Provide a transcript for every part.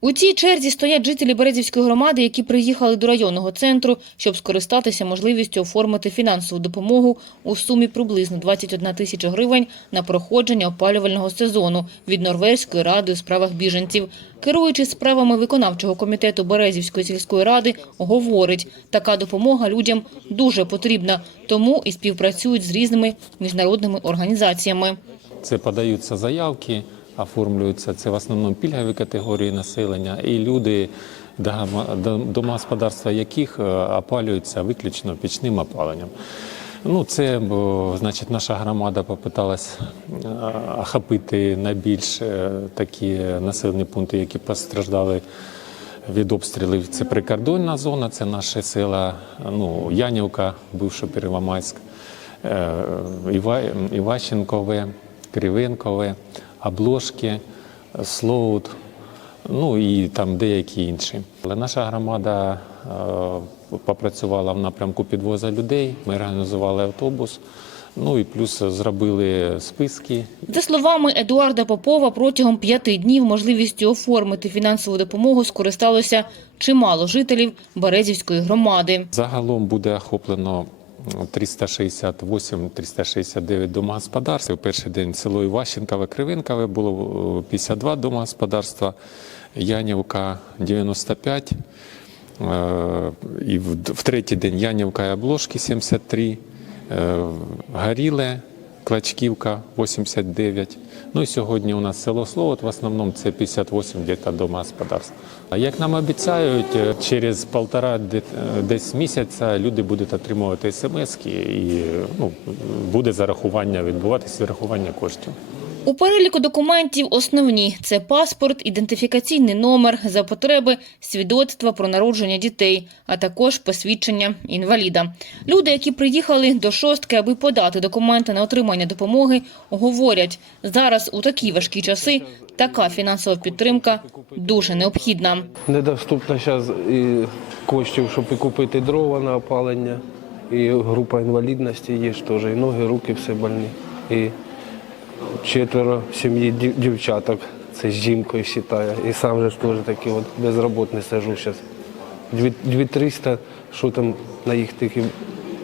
У цій черзі стоять жителі Березівської громади, які приїхали до районного центру, щоб скористатися можливістю оформити фінансову допомогу у сумі приблизно 21 тисяча гривень на проходження опалювального сезону від Норвезької ради у справах біженців. Керуючи справами виконавчого комітету Березівської сільської ради, говорить, така допомога людям дуже потрібна, тому і співпрацюють з різними міжнародними організаціями. Це подаються заявки, оформлюються. Це в основному пільгові категорії населення і люди, домогосподарства яких е, опалюються виключно пічним опаленням. Ну, це значить, наша громада попиталась е, охопити найбільш е, такі населені пункти, які постраждали від обстрілів. Це прикордонна зона, це наші села, ну, Янівка, бивши Первомайськ, е, Іва- Іващенкове, Кривенкове, Обложки, Слоут, ну і там деякі інші. Але наша громада е, попрацювала в напрямку підвозу людей. Ми організували автобус. Ну і плюс зробили списки За словами Едуарда Попова, протягом п'яти днів можливістю оформити фінансову допомогу скористалося чимало жителів Березівської громади. Загалом буде охоплено 368-369 домогосподарств. У перший день село Іващенкове, Кривинкове було е, 52 домогосподарства, Янівка 95. е, І в, третій день Янівка і Обложки 73, е, Горіле, Клачківка 89. Ну і сьогодні у нас село Словот, в основному це 58 дітей домогосподарств. Як нам обіцяють, е, через полтора е, десь місяця люди будуть отримувати смс і ну, буде зарахування, відбуватися зарахування коштів. У переліку документів основні – це паспорт, ідентифікаційний номер, за потреби свідоцтва про народження дітей, а також посвідчення інваліда. Люди, які приїхали до шостки, аби подати документи на отримання допомоги, говорять, зараз у такі важкі часи така фінансова підтримка дуже необхідна. Недоступно зараз і коштів, щоб купити дрова на опалення, і група інвалідності є теж, і ноги, руки все больні. І четверо в сім'ї дівчаток, це з жінкою вважає. І сам же ж теж такий от безробітний сижу зараз. Дві, дві триста, що там на їх такі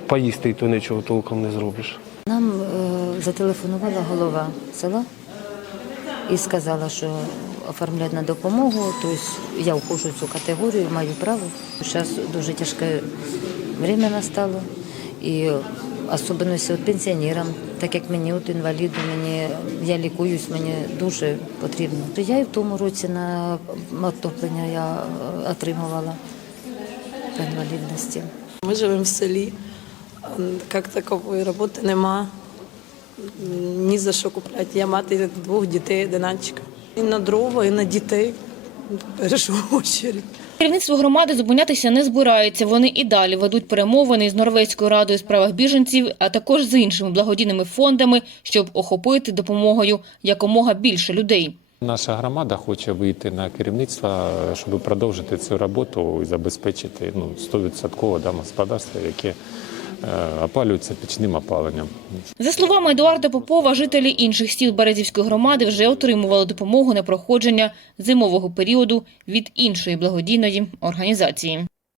поїсти, то нічого толком не зробиш. Нам е, зателефонувала голова села і сказала, що оформлять на допомогу. Тобто я входжу в цю категорію, маю право. Зараз дуже тяжке время настало. І особливо пенсіонерам, так як мені, от інваліду, мені я лікуюсь, мені дуже потрібно. То я і в тому році на отоплення я е, отримувала по інвалідності. Ми живемо в селі, як такової роботи нема. Ні за що купляти. Я мати двох дітей, одиначка. І на дрова, і на дітей. Першу очередь. Керівництво громади зупинятися не збирається. Вони і далі ведуть перемовини з Норвезькою радою справах біженців, а також з іншими благодійними фондами, щоб охопити допомогою якомога більше людей. Наша громада хоче вийти на керівництво, щоб продовжити цю роботу і забезпечити ну, 100% домогосподарства, яке е, опалюються пічним опаленням. За словами Едуарда Попова, жителі інших сіл Березівської громади вже отримували допомогу на проходження зимового періоду від іншої благодійної організації.